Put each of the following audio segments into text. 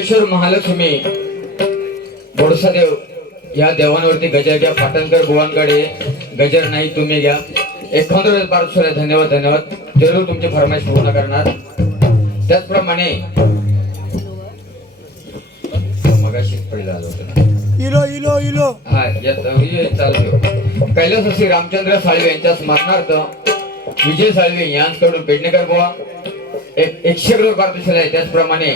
परमेश्वर महालक्ष्मी बोरसादेव या देवांवरती गजर घ्या. पाटणकर बुवांकडे गजर नाही, तुम्ही घ्या. 1,000 पार्श्वला धन्यवाद धन्यवाद. जरूर तुमची फरमाईश पूर्ण करणार. त्याचप्रमाणे मगाशी पहिला आलो होता इलो इलो इलो हा चालू. कैलास श्री रामचंद्र साळवे यांच्या स्मरणार्थ विजय साळवे यांच्याकडून पेडणेकर बुवा 100 पारितोषिक आहे. त्याचप्रमाणे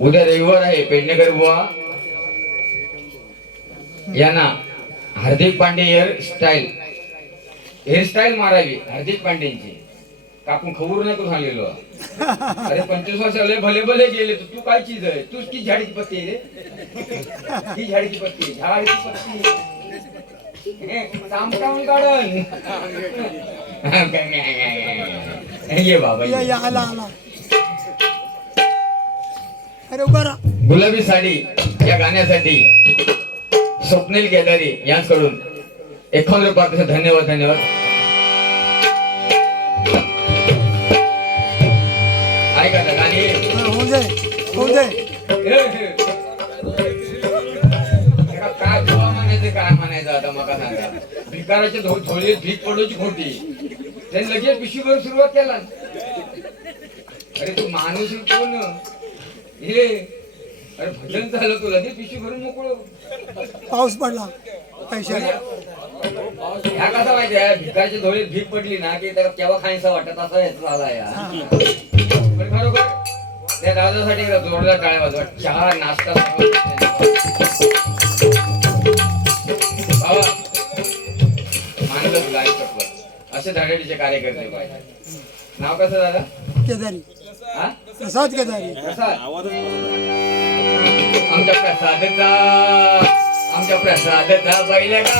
उद्या रविवार आहे. पेडणेकर बुवा यांना हार्दिक पांडे हेअरस्टाईल मारावी. हार्दिक पांडेंची कापून खबर नाही तू सांगलेलो. अरे 25 वर्ष भले भले गेले तू काय चीज आहे. तूच की झाडीची पत्ती आहे रे. ही झाडीची पत्ती झाडीची पत्ती सामकावून काढन. ये बाबा या आला आला. अरे उभा राहा. गुलाबी साडी या गाण्यासाठी स्वप्नील केदारी यांच्याकडून 1,000 पारितोषिक धन्यवाद धन्यवाद. ऐका ना गाणी होऊन जाईल होऊन जाईल. काय बुवा म्हणायचं काय म्हणायचं आता मला सांगा. भिकाराचे थोडी भीक पडूची खोटी त्यांनी लगेच पिशवीवर सुरुवात केला. अरे तू माणूस कोण हे. अरे भजन झालं तुला ते पिशवी भरून मोकळं. पाऊस पडला पैशाला. ह्या कसा माहिती आहे भिकाराच्या धोळीत भीक पडली ना की त्याला केव्हा खायचं वाटत असं याचा झाला या. पण खरोखर त्या दादासाठी जोरदार टाळ्या वाजवा. चहा नाश्ता बाबा मानलं तुला आयुष्यात असे धडाडीचे कार्यकर्ते पाहिजे. नाव कसं दादा? केदारी हा प्रसाद केदारी. प्रसाद आमच्या प्रसादचा आमच्या प्रसादचा बैलगाडा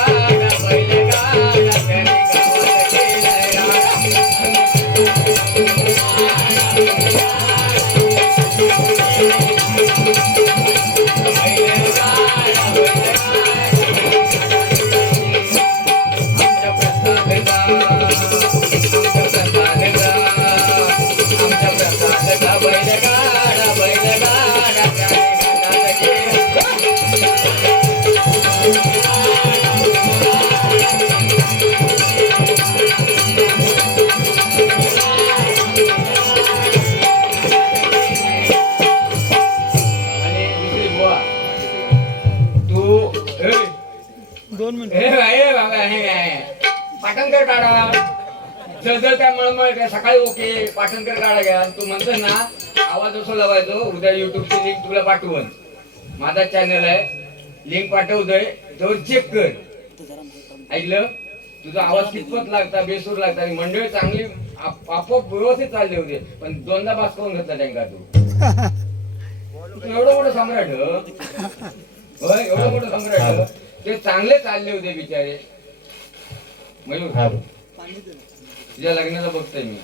पाटणकर काढा जर त्या मळमळ सकाळी ओके पाटणकर काढा घ्या. तू म्हणतो ना आवाज असं लावायचो. उद्या युट्यूबची लिंक तुला पाठवून. माझा चॅनल आहे लिंक पाठवतोय तो चेक कर. ऐकलं तुझा आवाज कितपत लागता बेसूर लागता. आणि मंडळी चांगली आपोआप व्यवस्थित चालले होते. पण दोनदा बास करून घेतला त्यांना. तू एवढं मोठं सम्राट होय एवढं मोठं सम्राट ते चांगले चालले होते बिचारे. मयूर तुझ्या लग्नाला बघतोय मी.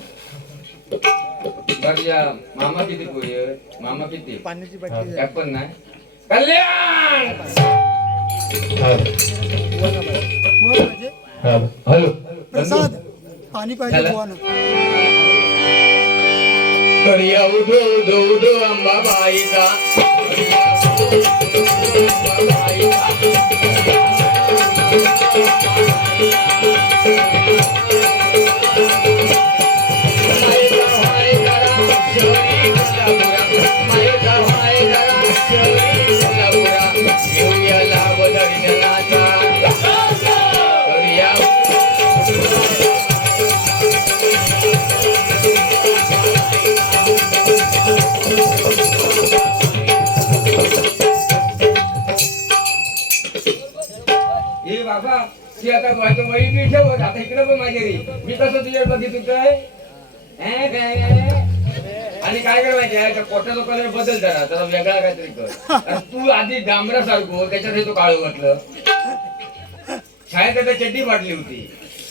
तुझ्या मामा किती पोरी मामा किती पण नाही. कल्याण हॅलो प्रसाद पाणी पाहिजे बुवानं. करिया उदो उदो उदो अंबाबाईचा बाबा ती आता वही मी ठेवत आता इकडे पण माझ्या घरी मी कसं तुझ्या बघितलं काय आणि काय कर माहिती पोटाचा कलर बदल जरा जरा वेगळा काहीतरी कर. तू आधी डांबरासारखं त्याच्यात हे तो काळू घातलं. शाळेत आता चड्डी फाटली होती.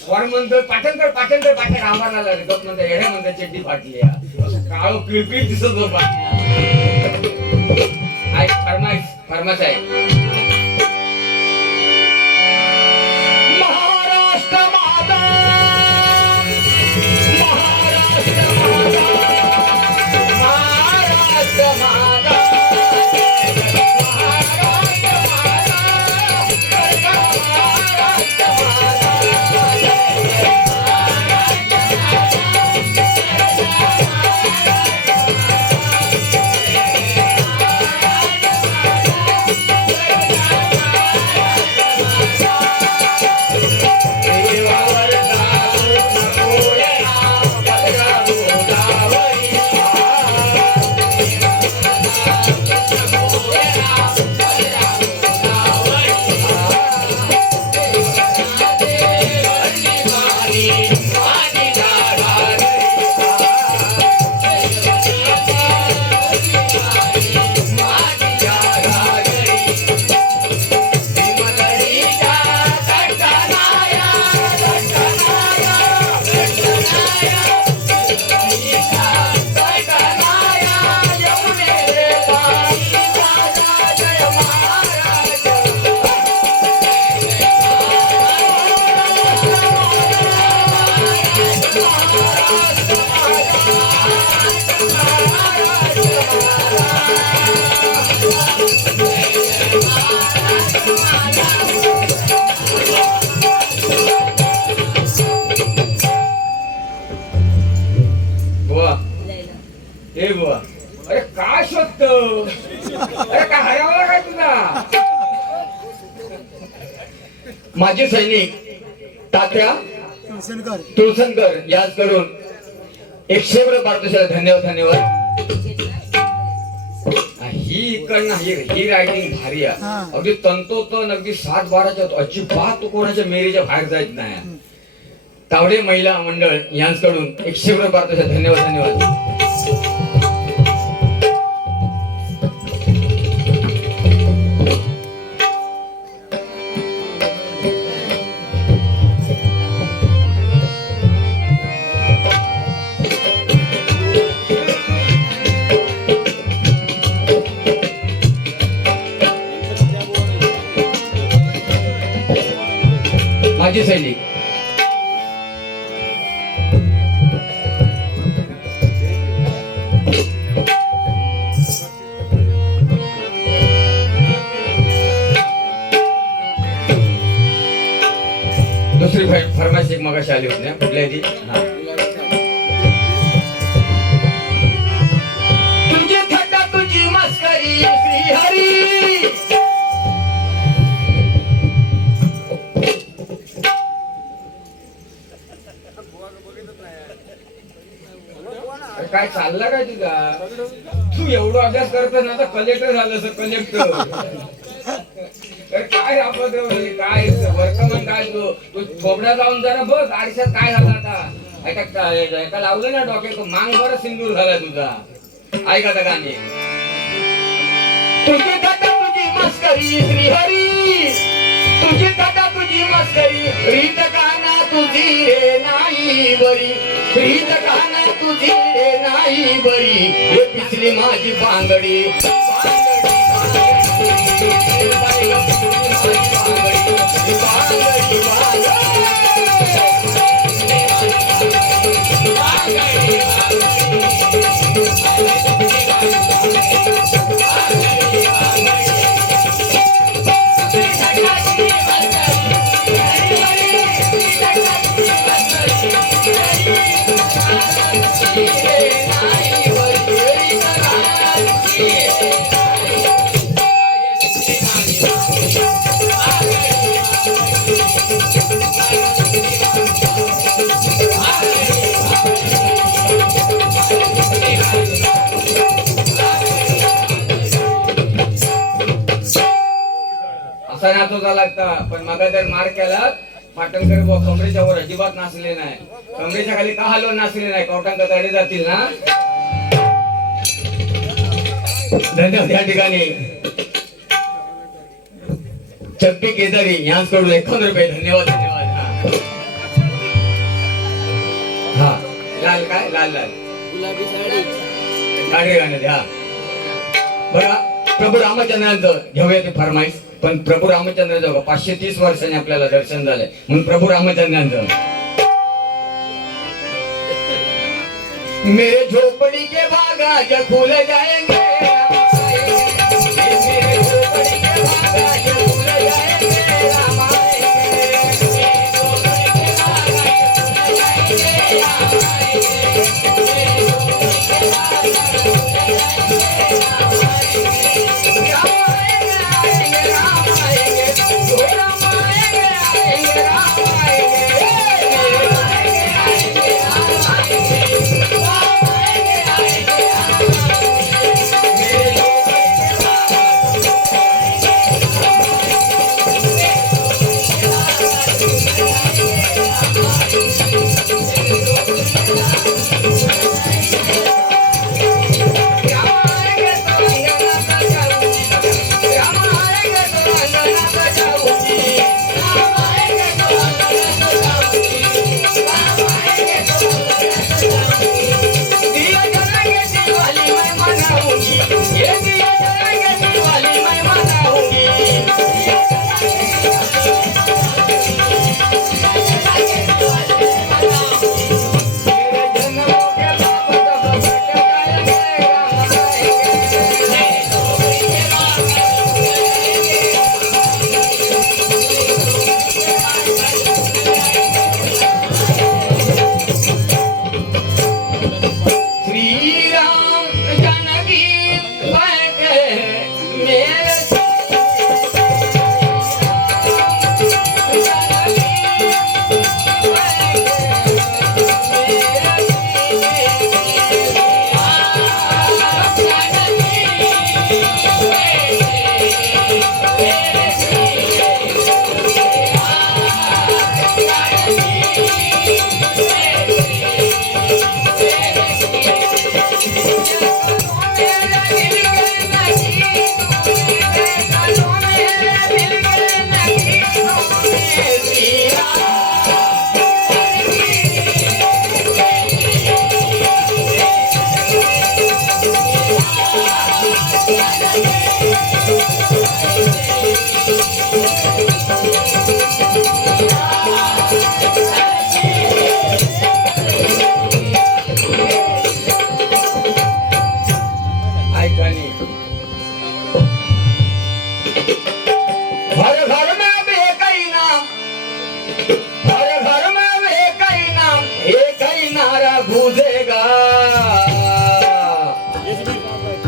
वर म्हणतो पाटणकर पाटणकर पाटण आम्हाला गप म्हणतो एवढ्या म्हणतो चड्डी फाटली काळू किळकिळ दिसत होत. फरमाश आहे महाराष्ट्र अरे काय हरवला काय तुझा? माजी सैनिक तात्या तुळसनकर याचकडून 100 पारितोषिक. धन्यवाद धन्यवाद. ही इकडनं ही रायटिंग भारी आहे. हा. अगदी तंतोतंत अगदी 7-12च्या अजिबात कोणाच्या मेरीच्या बाहेर जायच नाही. तावडे महिला मंडळ यांच्याकडून 100 पारितोषिक. धन्यवाद धन्यवाद. माजी सैनिक दुसरी फरमाईश एक मगाशी आली होती ना, कुठल्या ती? हा. तुझी थट्टा तुझी मस्करी श्रीहरी. काय चाललं काय तुझा? तू एवढा अभ्यास करतो ना, तर कलेक्टर झालं कलेक्टर. काय आपण काय वर्तमान काय तू थोबडा जाऊन जरा बघ आरशात काय झालं आता. एका लावलं ना डोक्यात मांग बरं सिंदूर झाला तुझा. ऐका आता गाणी. तुझी थट्टा तुझी मस्करी श्रीहरी, तुझी थट्टा तुझी मस्करी, रीत काना तुझी रे नाही बरी, रीत काना तुझी रे नाही बरी, हे पिचली माझी बांगडी. असा नाचवता लागता, पण मग जर मार केला पाटणकर कमरेच्या वर अजिबात नाचले नाही, कमरेच्या खाली का हलवून नाचले नाही, कवटांक तडे जातील ना. धन्यवाद. या ठिकाणी चप्पी केदारी यांच्याकडून 51 रुपये. धन्यवाद धन्यवाद. हा लाल काय लाल लाल गुलाबी साडी गाडी गाण्यात. हा बघा, प्रभू रामचंद्रांचं घेऊया ते फरमाईश. पण प्रभू रामचंद्रांचं 530 वर्षांनी आपल्याला दर्शन झालंय म्हणून प्रभू रामचंद्रांचं. मेरे झोपड़ी के बागाज खुल जाएंगे, मेरे झोपड़ी के बागाज खुल जाएंगे, राम आएंगे, मेरे झोपड़ी के बागाज खुल जाएंगे, राम आएंगे, मेरे झोपड़ी के बागाज खुल जाएंगे, राम आएंगे, राम आएंगे, राम आएंगे, राम आएंगे, आएंगे, राम आएंगे, आएंगे, राम आएंगे.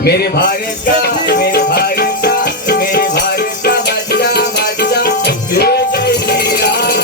मेरे भारत का मेरे भारत का मेरे भारत का बच्चा बच्चा जय जय श्री राम।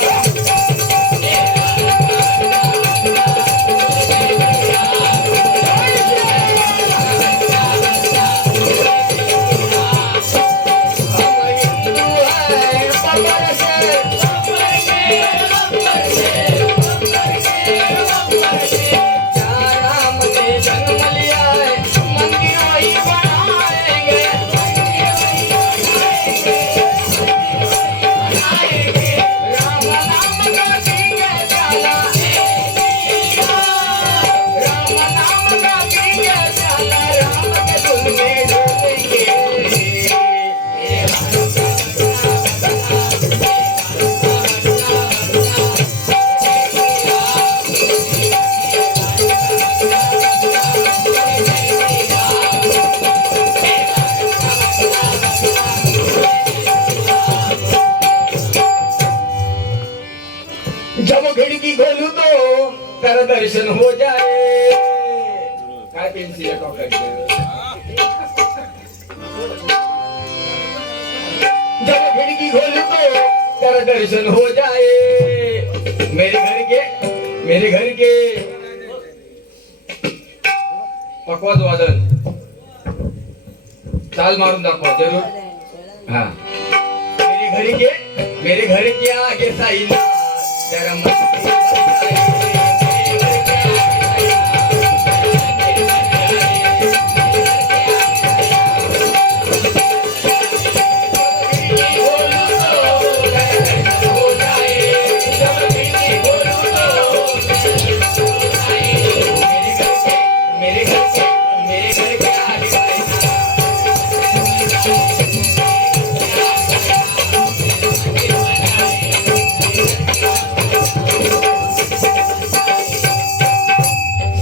जब खिड़की खोलू तो कर दर्शन हो जाए। काय पेन्सिल जब खिड़की खोलू तो कर दर्शन हो जाए। मेरे घर के पकवाज वादन चाल मारून दाखवा जरूर। हाँ मेरे घर के आगे साईना जरा मस्ती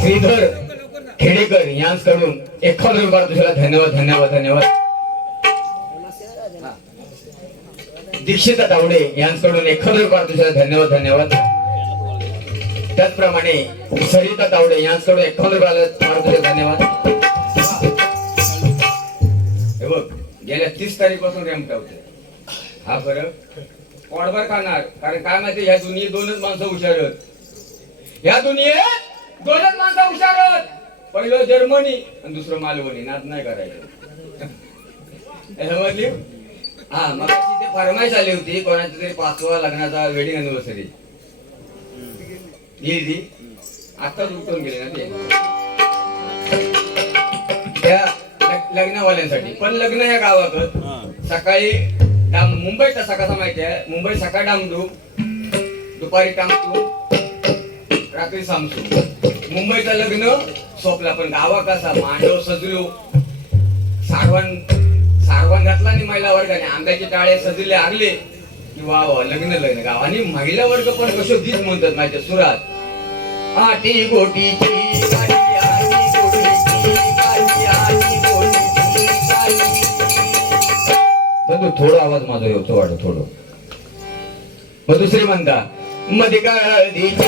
श्रीधर खेडेकर यांच्याकडून 51 रुपये तुझ्याला धन्यवाद धन्यवाद धन्यवाद। दीक्षिता तावडे यांच्याकडून 51 रुपये तुझ्याला धन्यवाद धन्यवाद। त्याचप्रमाणे सरिता तावडे यांच्याकडून 51 रुपये तुझ्याला धन्यवाद। हे बघ गेल्या 30 तारीखपासून रॅम्प होते हा फरक पोटभर खाणार। कारण काय माहिती ह्या दुनियेत दोनच माणसं हुशार आहेत। ह्या दुनियेत दोनच माणसं हुशार आहेत। पहिलं जर्मनी आणि दुसरं मालवणी। नाद नाही करायचं समजली। हा मग तिथे फरमाईश आली होती कोणाच्या तरी 5वा लग्नाचा वेडिंग अॅनिव्हर्सरी गेली आताच उठून गेले ना ते त्या लग्नवाल्यांसाठी। पण लग्न या गावात सकाळी मुंबईचा सकाळचा माहिती आहे। मुंबई सकाळ डामडू दुपारी टामटू रात्री सामसू। मुंबईचं लग्न सोपला पण गावा कसा मांडव सजलो सारवान घातला आणि महिला वर्गाने आंब्याचे टाळे सजले आगले की वा वा लग्न गाव। आणि महिला वर्ग पण कशो गीत म्हणतात माहिती सुरात आटी गोटीची थोडा आवाज माझा येतो वाटत थोडं। मग दुसरी म्हणता मध्ये हळदीची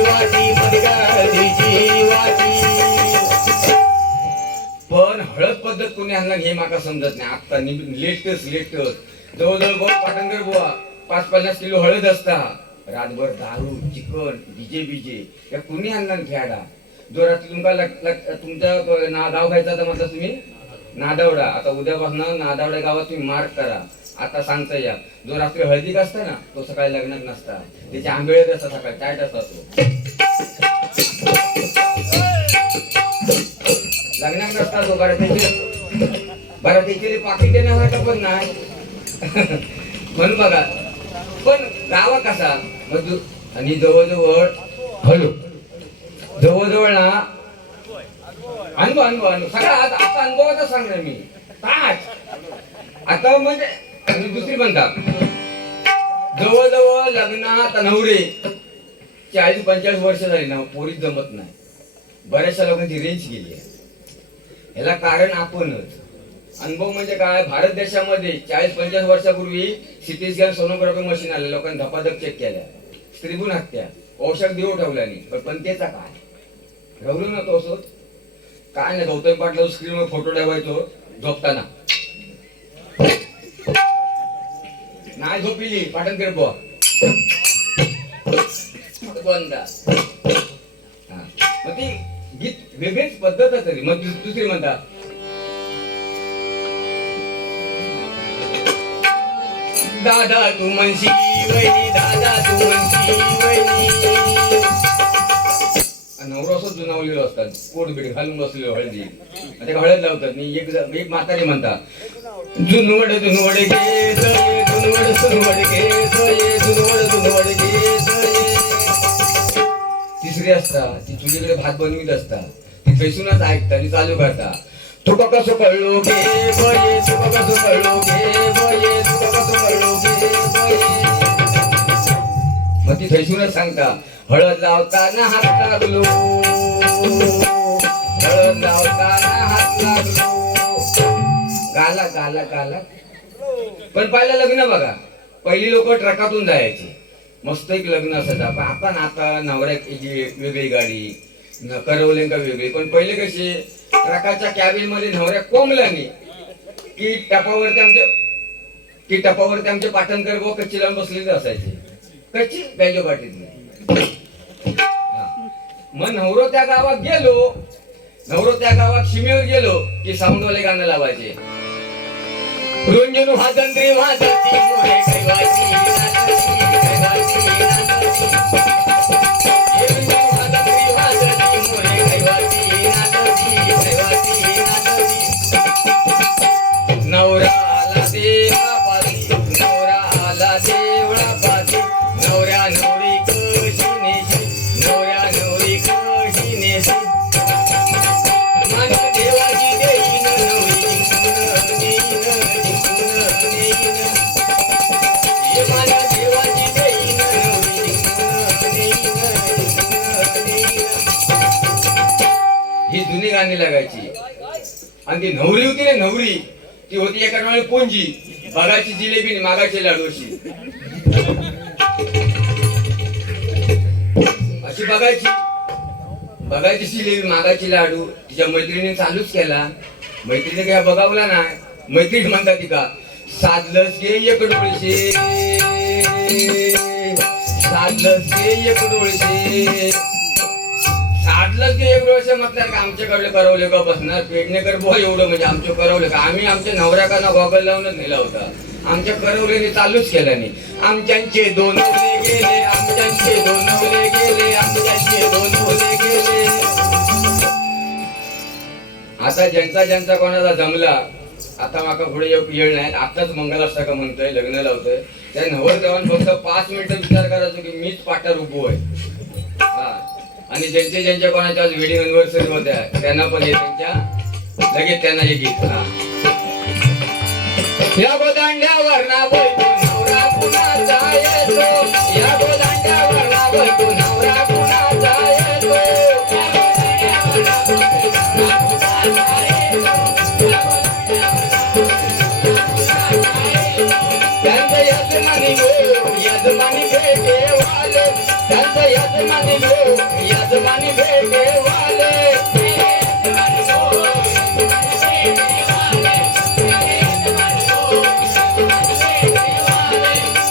वाटी पण हळद पद्धत कोणी आणला हे माका समजत नाही। आता लेटेस्ट जवळजवळ बुवा पाटणकर बुवा 5-50 किलो हळद असता। रातभर दारू चिकन बीजे या कुणी आणला खेळा जो रात्री तुमच्या गाव घ्यायचा तर म्हटलं तुम्ही नादावडा। आता उद्यापासून नादावडा गावात तुम्ही मार्क करा। आता सांगता या जो रात्री हळदीक असता ना तो सकाळी लग्नात नसता। त्याचे आंबेळेत असता सकाळी टाईट असता तो लग्नात नसता तो बरं त्याची पाकिट देण्यासारखा पण नाही म्हणून बघा। पण गावा कसा आणि जवळजवळ ना अनुभव सगळा आता अनुभवाचा सांगणार मी ताज. आता म्हणजे आणि दुसरी म्हणतात जवळजवळ लग्नात नवरे 40-45 वर्ष झाली ना, पोरीत जमत नाही. बऱ्याचशा लोकांची रेंज गेली आहे. याला कारण आपणच. अनुभव म्हणजे काय, भारत देशामध्ये 40-50 वर्षापूर्वी सिटी स्कॅन सोनोग्राफी मशीन आले, लोकांनी धपाधप चेक केल्या, स्त्रीभूण हत्या, औषध देऊ ठेवला नाही. पण त्याचा काय रवलो ना तो असो काय नाही. गौतम पाटला स्क्रीनवर फोटो ठेवायचो झोपताना, नाही झोपिली पाटण कर बुवा बंद. मग ती गीत वेगळीच पद्धत तरी. मग दुसरी म्हणतात दादा तू म्हणशी वहिनी, दादा तू म्हणशी वहिनी. नवरा असं जुनावलेलो असतात, पोट बीट घालून बसलेलो हळदी, ते हळद लावतात. एक म्हातारी म्हणतात जुनवड जुनवड घे जुनवड सुनवड घे जुनवड घे. तिसरी असता ती चुलीकडे भात बनवीत असता, ती फैसूनच ऐकता आणि चालू करता तुका कसं कळलो घे बये, तुका कसं कळलो घे बये, तुका कसं कळलो घे बये. मग ती फैसूनच सांगता हळद लावताना हात लागलो, हळद लावताना हात लागलो. गाला गाला गाला. पण पहिलं लग्न बघा, पहिली लोक ट्रकातून जायची, मस्त एक लग्न असायचं. आपण आता नवऱ्याची वेगळी गाडी, करवलेंका वेगळी. पण पहिले कशी ट्रकाच्या कॅबिन मध्ये नवऱ्या कोंबला नाही की टपावरती आमचे पाटणकर भाऊ कच्ची लावून बसलेले असायचे, कच्ची बॅजो पाटीतली. मग नवरो त्या गावात सीमेवर गेलो की साऊंडवाले गाणं लावायचे. रुंजनू हातंत्री वाजती मोरे कैवाची नाचती कैवाची नाचती. रुंजनू हातंत्री वाजती मोरे कैवाची नाचती कैवाची नाचती. नवरा आला देवापाशी, नवरा आला देवळापाशी. नवऱ्या नवरी कशी नेशी, नवऱ्या नवरी कशी नेशी. मन देवाची देईन नवरी जिंकून नेईन जिंकून नेईन. हे मन देवाची देईन नवरी जिंकून नेईन जिंकून नेईन. ही जुनी गाणी लागायची. आणि ती नवरी होती ना, नवरी ती होती एका वेळी पोंजी, बघायची जिलेबी मागायची लाडू अशी अशी बघायची जिलेबी मागायची लाडू. तिच्या मैत्रिणीने चालूच केला. मैत्रिणी काय बघावला नाही. मैत्रीण म्हणतात ती का साधलंच घे एक डोळशे, साधलंच घे एक डोळशे. साधलंच घे एक डोळशे म्हटलं का आमच्याकडले करवले का बसणार पेडणेकर बोल एवढं म्हणजे आमच्या करवले का. आम्ही आमच्या नवऱ्याकांना गॉगल लावूनच नेला होता. आमच्या करवलेने चालूच केला नाही. आमच्यांचे दोन ओले गेले, आमच्यांचे दोन ओले गेले, आमच्यांचे दोन ओले गेले. आता ज्यांचा कोणाला जमला, आता माका पुढे येळ नाही. आताच मंगलाष्टका म्हणतोय, लग्न लावतोय, त्या नवरदेवान फक्त 5 मिनिटं विचार करायचो की मीच पाटार उभो आहे. आणि ज्यांच्या कोणाच्या आज वेडिंग अनिव्हर्सरी होत्या त्यांना पण त्यांच्या लगेच त्यांना हे गीत. या गोदांड्यावर ना बोलतो नवरा कुणाचा येतो, या गोदांड्यावर ना बोलतो नवरा कुणाचा येतो. त्यांचं यजमानी भेटे वाले, त्यांचं यजमानी भेटे वाले.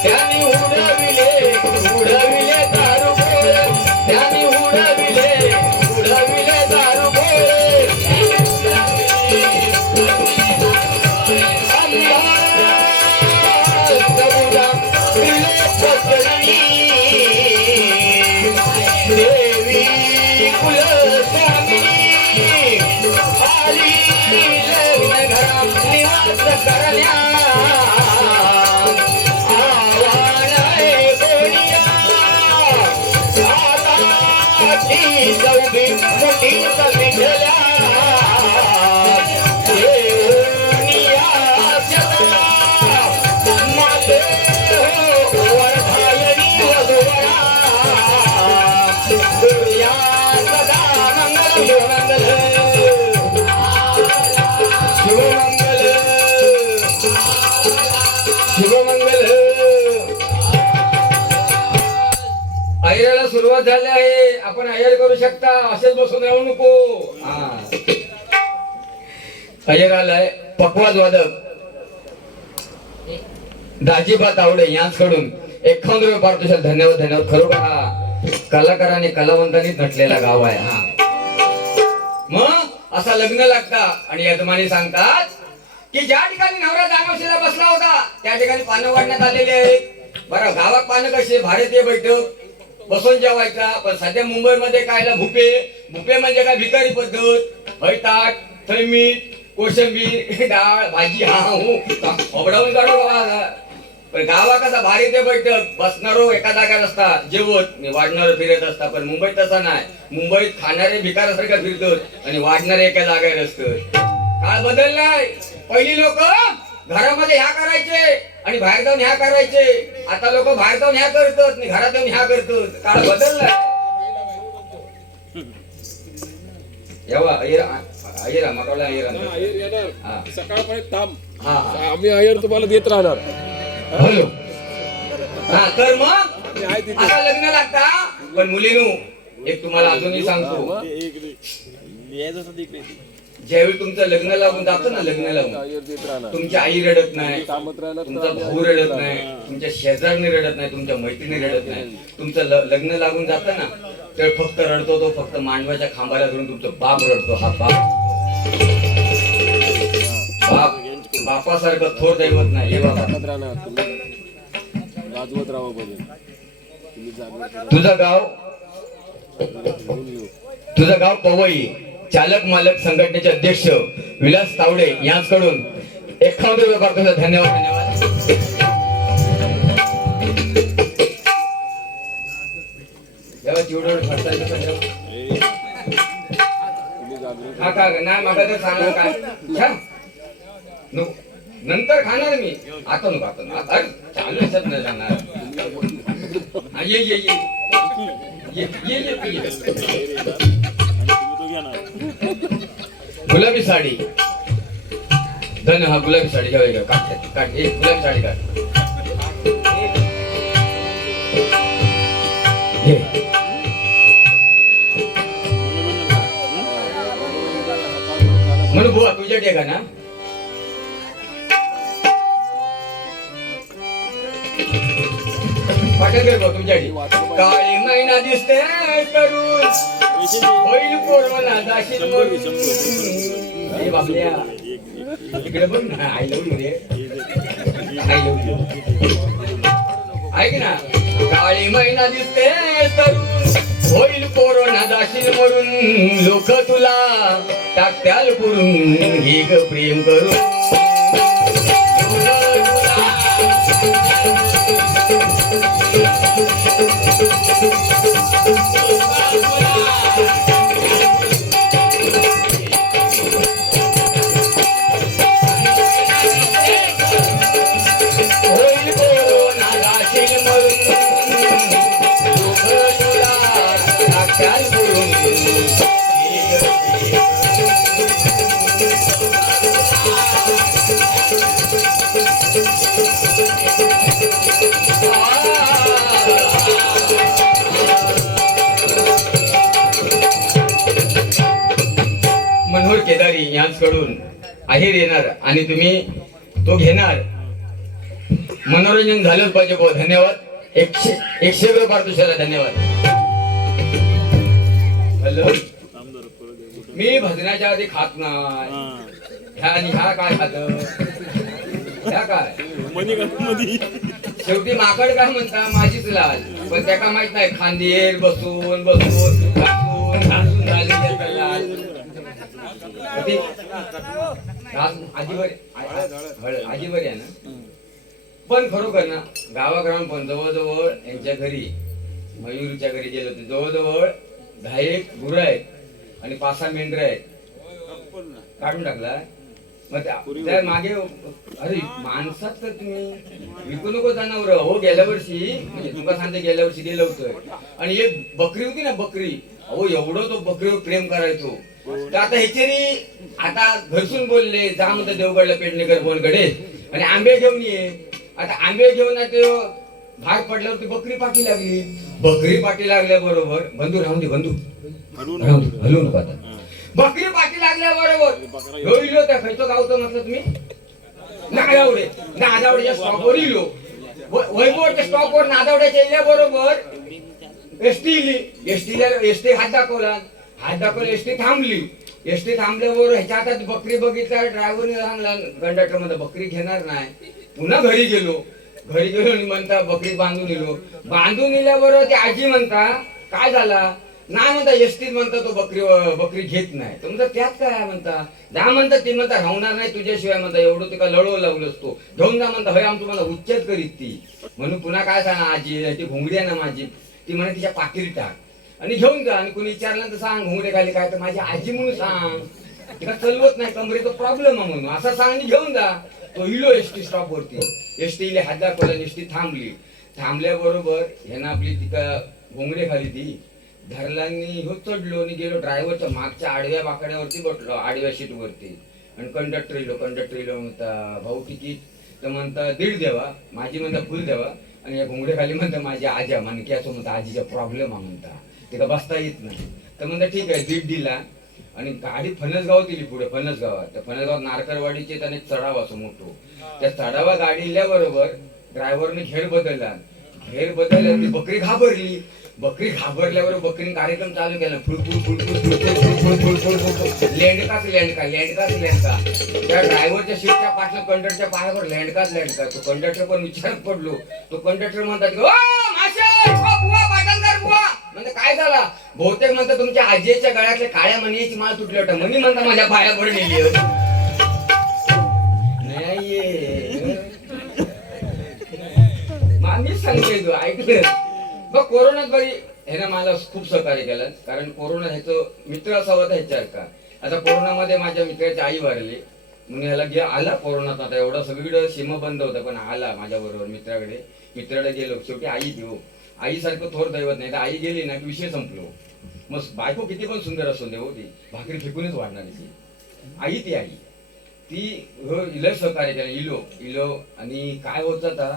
त्यांनी उडविले दारू गोळे, त्यांनी उडविले दारू गोळे. देवी कुलस्वामिनी आली लग्न घरात निवास करण्या. आव्हान आहे गोडिया आता ती चौघी मोठी विठल्या. सुरुवात झाली आहे. आपण अय्यर करू शकता, असेच बसून राहू नको. हा अय्यर आलाय. पकवाज वादक दाजीबा तावडे यांच्याकडून 51 रुपये पारितोषिक. धन्यवाद धन्यवाद. खरोखर हा कलाकाराने कलावंतांनी नटलेला गाव आहे. हा मग असा लग्न लागता आणि यजमानी सांगतात की ज्या ठिकाणी नवरा जाणवशीला बसला होता त्या ठिकाणी पानं वाढण्यात आलेली आहेत. बरं गावात पानं कशी भारतीय बैठक बसून जेवायचा. पण सध्या मुंबईमध्ये कायला भुपे म्हणजे काय भिकारी पद्धत. ताट थंय मीठ कोशिंबीर डाळ भाजी हा हो ओबडावून काढू बाबा. पण गावा कसा भारतीय बैठक बसणारो एका जागेवर असता जेवत वाढणार फिरत असता. पण मुंबईत तसा नाही. मुंबईत खाणारे भिकारासारखं फिरतात आणि वाढणारे एका जागेवर असतात. काळ बदललाय. पहिली लोक घरामध्ये ह्या करायचे आणि बाहेर जाऊन ह्या करायचे. आता लोक बाहेर जाऊन ह्या करतात आणि घरात जाऊन ह्या करतात. काळ बदललाय. येवा अय्यर मटवला अय्यर हा सकाळपर्यंत थांब. हा आम्ही अय्यर तुम्हाला देत राहणार. हॅलो हा तर मग आता लग्न लागता. पण मुलीनू एक तुम्हाला अजूनही सांगतो. ज्यावेळी तुमचं लग्न लागून जातं ना लग्न लागून अय्यर देत राहणार. तुमची आई रडत नाही, कामत राहणार. तुमचा भाऊ रडत नाही, तुमच्या शेजारने रडत नाही, तुमच्या मैत्रिणी रडत नाही. तुमचं लग्न लागून जातं ना तर फक्त रडतो तो फक्त मांडवाच्या खांबाला धरून तुमचा बाप रडतो. हा बाप बापासारखं थोर दैवत नाही. हे बाबा कामत राहणार. तुम्ही गाजवत राहा बघेन. तुम्ही जागृत तुझं गाव पवई. चालक मालक संघटनेचे अध्यक्ष विलास तावडे यांच्याकडून 51 रुपये पारितोषिक. धन्यवाद धन्यवाद. जेव्हा चिवडवड खर्चायचं सगळं तुम्ही जागृत हा का नाही मागा तर सांगा काय छान नंतर खाणार मी. आता नको आता नको. आता चालू शकत नाही जाणार. हा, ये ये ये ये ये ये ये. गुलाबी साडी धन. हा गुलाबी साडी घ्यावी का काट एक गुलाबी साडी काढ. घे. म्हणून बुवा तुझ्या टेका ना पाठवते बघ तुमच्यासाठी. काळी महिना दिसते करून होईल कोरोना जाशील मरून. हे बापल्या इकडे बघ ना. I love you ray. I love you. ऐक ना. काळी महिना दिसते तरुण होईल कोरोना जाशील मरून. लोक तुला टाकत्याल पुरून हे ग प्रेम करून. मनोहर केदारी यांच्याकडून आहेर येणार आणि तुम्ही तो घेणार. मनोरंजन झालंच पाहिजे. बहुत धन्यवाद. 100 रुपये पारितोषिक. धन्यवाद. हॅलो मी भजनाच्या आधी खात नाही. ह्या काय खात ह्या काय शेवटी माकड काय म्हणता माझीच लाल. पण त्या का माहित नाही खांदीर बसून बसून घासून घासून झाली लाल. आजीवर आहे ना. पण खरोखर ना गावागावात पण जवळजवळ यांच्या घरी मयुरीच्या घरी गेलो होते. जवळजवळ 10 गुरं आहेत आणि 5-6 मेंढर आहेत. काढून टाकला. मग त्या मागे अरे माणसात तर तुम्ही विकू नको जनावर. हो गेल्या वर्षी म्हणजे तुमका सांगते गेल्या वर्षी गेलं होतं आणि एक बकरी होती ना बकरी. अहो एवढं तो बकरीवर प्रेम करायचो. तर आता ह्याच्यानी आता घरसून बोलले जा म्हणतात देवगडला पेडणेकर बोनकडे आणि आंबे घेऊन ये. आता आंबे घेऊन ते बाहेर पडल्यावर ती बकरी पाठी लागली. बकरी पाठी लागल्या बरोबर बंधू राहून दे बंधू हलू नका आता. बकरी पाठी लागल्या बरोबर इलो त्या खयचो गावतो म्हटलं तुम्ही नागावड्याच्या स्टॉपवर इलो वैभवच्या स्टॉपवर नागावड्याच्या इल्या बरोबर एसटी हात दाखवला एसटी थांबली एसटी थांबल्यावर ह्याच्या हातात बकरी बघितल्या ड्रायव्हरने सांगला कंडक्टर मध्ये बकरी घेणार नाही. पुन्हा घरी गेलो आणि म्हणता बकरी बांधून इल्याबरोबर ती आजी म्हणता काय झाला नाही म्हणता एसटीत म्हणता तो बकरी घेत नाही तर म्हणता त्यात काय म्हणता जा म्हणता ती म्हणता राहणार नाही तुझ्याशिवाय म्हणता एवढं तिका लढवू लागलोस तो घेऊन जा म्हणता होय आमचं मला उच्चच करीत ती म्हणून पुन्हा काय सांगा आजी ती घोंगडी आहे ना माझी ती म्हणे तिच्या पाकिट टाक आणि घेऊन जा आणि कोणी विचारलं तर सांग घोंगडे खाली काय तर माझी आजी म्हणून सांग तिला चलवत नाही कमरेचा प्रॉब्लेम आहे म्हणून असं सांग आणि घेऊन जा. तो इलो एसटी स्टॉप वरती एसटी इले हात दाखवला एसटी थांबल्याबरोबर ह्यानं आपली तिका घोंगडे खाली ती धरलांनी हो चढलो आणि गेलो ड्रायव्हरच्या मागच्या आडव्या बाकड्यावरती बसलो आडव्या सीट वरती आणि कंडक्टर इलो म्हणता भाऊ तिकीट तर म्हणता 1.5 द्यावा माझी म्हणता फुल द्यावा आणि या घोंगडे खाली म्हणता माझी आजा मानक्याचं म्हणता आजीचा प्रॉब्लेम आहे म्हणता तिला बसता येत नाही तर म्हणता ठीक आहे 1.5 दिला आणि गाडी फणसगाव दिली पुढे फणसगावात त्या फणसगावात नारकरवाडीचे त्याने चढाव असं मोठो त्या चढावा गाडी इल्याबरोबर ड्रायव्हरने घेर बदलला ती बकरी घाबरल्यावर बकरीने कार्यक्रम चालू केला लेंडकाच लेंडका त्या ड्रायव्हरच्या सीटच्या पाठला कंडक्टरच्या पायावर लेंडका तो कंडक्टर पण विचारत पडलो तो कंडक्टर म्हणतात म्हणजे काय झाला बहुतेक म्हणतात तुमच्या आजीच्या गळ्यातल्या काळ्या मणीची माळ तुटली होता मणी म्हणता माझ्या पायावर नेली मी सांगते तू ऐकलं बघ कोरोनात बरी ह्यानं मला खूप सहकार्य केलं कारण कोरोना ह्याचं मित्र असावं तर ह्याच्या का आता कोरोनामध्ये माझ्या मित्राची आई वारली म्हणून ह्याला आला कोरोनात आता एवढा सगळीकडे सीमा बंद होता पण आला माझ्या बरोबर मित्राकडे गेलो शेवटी आई देऊ आईसारखं थोर दैवत नाही तर आई गेली ना की विषय संपलो मग बायको किती पण सुंदर असू दे हो ती भाकरी फेकूनच वाढणार ती आई ती इला सहकार्य केलं इलो आणि काय होत आता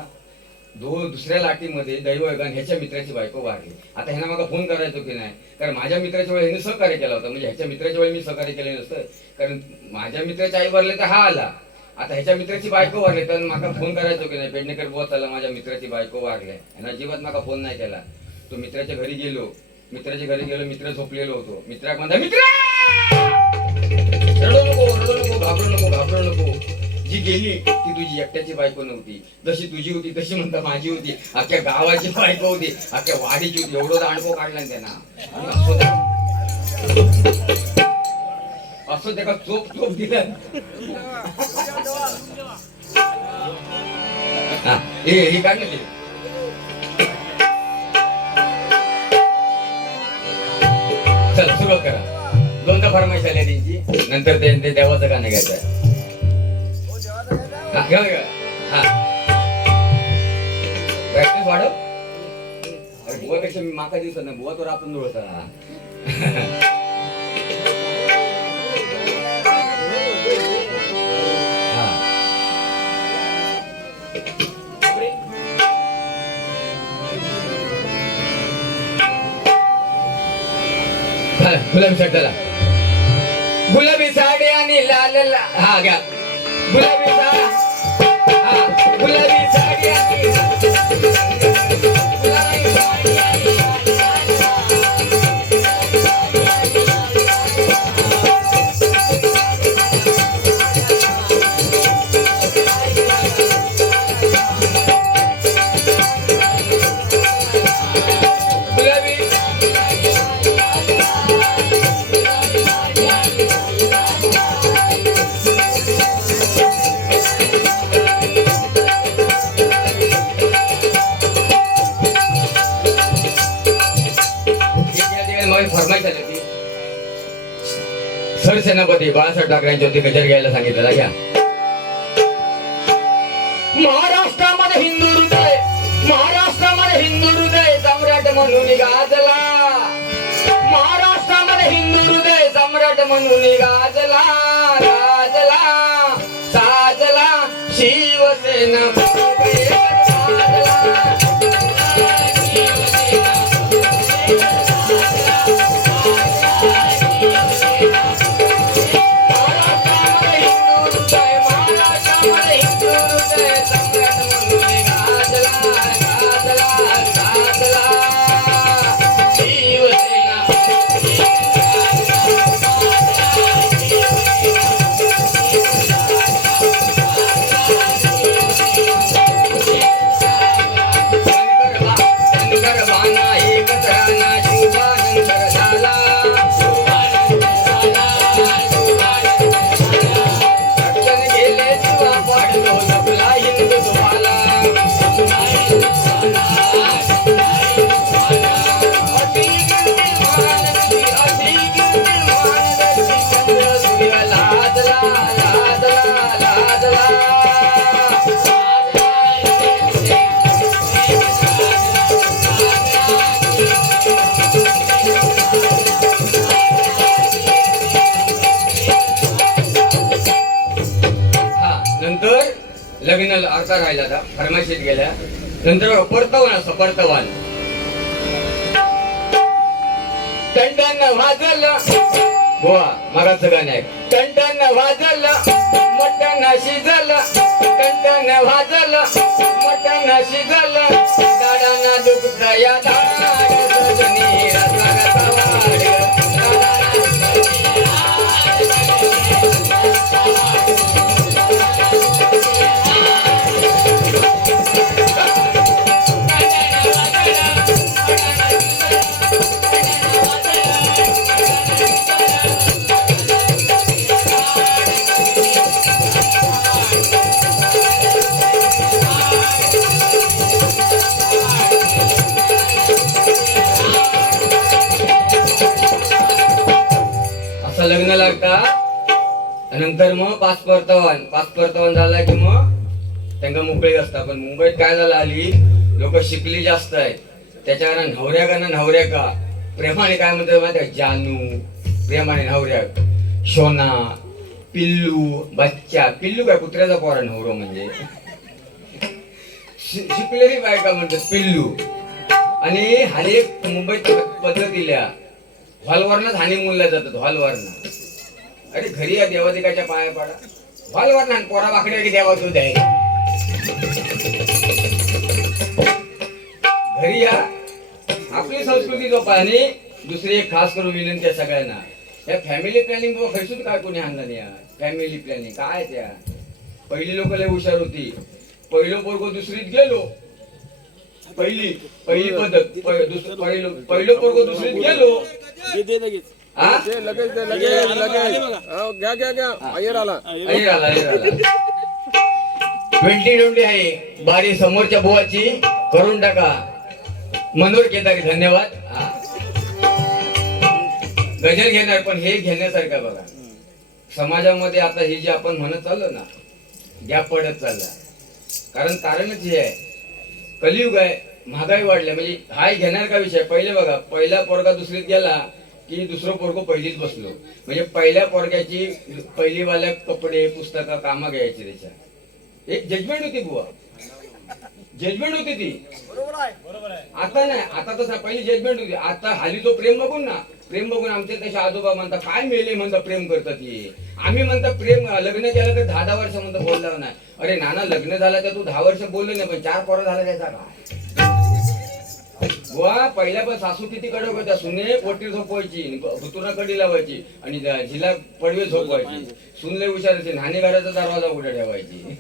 दुसऱ्या लाटीमध्ये दैवयोगाने ह्याच्या मित्राची बायको वारली. आता ह्यांना मला फोन करायचो की नाही कारण माझ्या मित्राच्या वेळी ह्याने सहकार्य केला होता म्हणजे ह्याच्या मित्राच्या वेळी मी सहकार्य केलं नसतं कारण माझ्या मित्राची आई वारले तर हा आला आता ह्याच्या मित्राची बायको वारली तर मला फोन करायचो की नाही पेडणेकर बुवा चला माझ्या मित्राची बायको वारली ह्यानं अजिबात मला फोन नाही केला. तो मित्राच्या घरी गेलो मित्र झोपलेलो होतो मित्राक म्हणता मित्र रडू नको घाबरू नको जी गेली ती तुझी एकट्याची बायको नव्हती जशी तुझी होती तशी म्हणता माझी होती अख्ख्या गावाची बायको होती अख्ख्या वाडीची होती एवढं दांडको काढला त्यांना असं त्याला चोप दिला हे काढ ना चल सुरुवात करा 2दा फरमाईश आल्या त्यांची नंतर ते देवाचं गाणं घ्यायचं प्रॅक्टिस वाढव बुवापेक्षा मी माका दिवसात ना बुवा तो रापून जुळता गुलाबी शर्ट झाला गुलाबी साडी आणि लाल हा घ्या गुलाबी साडी आणि सरसेनापती बाळासाहेब ठाकरेंच्या होती गजर घ्यायला सांगितलेला घ्या. महाराष्ट्रामध्ये हिंदू हृदय सम्राट म्हणून गाजला महाराष्ट्रामध्ये हिंदू हृदय सम्राट म्हणून गाजला साजला शिवसेना नंतर लग्न अर्था राहिला आता फरमाशीत गेल्या नंतर परतवान असं परतवान टंडन वाजलं गोवा मगाचं गाणं आहे टंडन वाजलं मटण शिजलं टंडन वाजलं मटण शिजलं दाडाना दुखता या सजनी रसाचा असं लग्न लागता नंतर मग पाच परतवान झाला की मग त्यांना मुंबईत असता पण मुंबईत काय झालं आली लोक शिकली जास्त आहेत त्याच्यावर नवऱ्या का ना नवऱ्या का प्रेमाने काय म्हणतात माहिती आहे जानू प्रेमाने नवऱ्या शोना पिल्लू बच्चा पिल्लू काय कुत्र्याचा पोरा नवरो म्हणजे शिकलेली बायका म्हणतात पिल्लू आणि हरेक मुंबईत पद्धतील्या हॉलवरनच हानिमूनला जातात हॉलवरनं अरे घरी या देवादिकाच्या पाया पाडा हॉलवरनं पोरा वाकड्या की देवा तू द्याय घरी या आपली संस्कृती जोपा आणि दुसरी एक खास करून विनंती आहे सगळ्यांना या फॅमिली प्लॅनिंग खैसून काय कोणी आणलं नाही फॅमिली प्लॅनिंग काय त्या पहिली लोक लय हुशार होती पहिलं पोरगो दुसरीत गेलो पहिली पद्धत पहिलं पोरगो दुसरीत गेलो हा? ट्वेंटी आहे बारी समोरच्या बुवाची करून टाका मनोहर केदारी धन्यवाद हा. गजल घेणार पण हे घेण्यासारखं बघा समाजामध्ये आता हे जे आपण म्हणत चाललो ना गॅप पडत चालला कारणच हे आहे कलियुग आहे महागाई वाढल्या म्हणजे हाय घेणार का विषय पहिले बघा पहिला पोरगा दुसरीत गेला की दुसरं पोरगो पहिलीच बसलो म्हणजे पहिल्या पोरग्याची पहिलीवाल्या कपडे पुस्तकं कामं घ्यायची त्याच्या एक जजमेंट होती बुवा जजमेंट होती ती आता नाही आता तसं पहिली जजमेंट होती आता हाली तो प्रेम बघून आमचे तसे आजोबा म्हणतात काय मेले म्हणतात प्रेम करतात हे आम्ही म्हणतात प्रेम लग्न केलं तर 10 वर्ष म्हणतात बोलला नाही अरे नाना लग्न झालं तर तू 10 वर्ष बोललो नाही पण 4 पोरं झाला त्याचा काय बुवा पहिल्या पण सासू किती कडक होत्या सुने पोटी झोपवायची भुतुरा कडी लावायची आणि जिला पडवे झोपवायची सुनले हुशार नाणे घराचा दरवाजा उघडा ठेवायची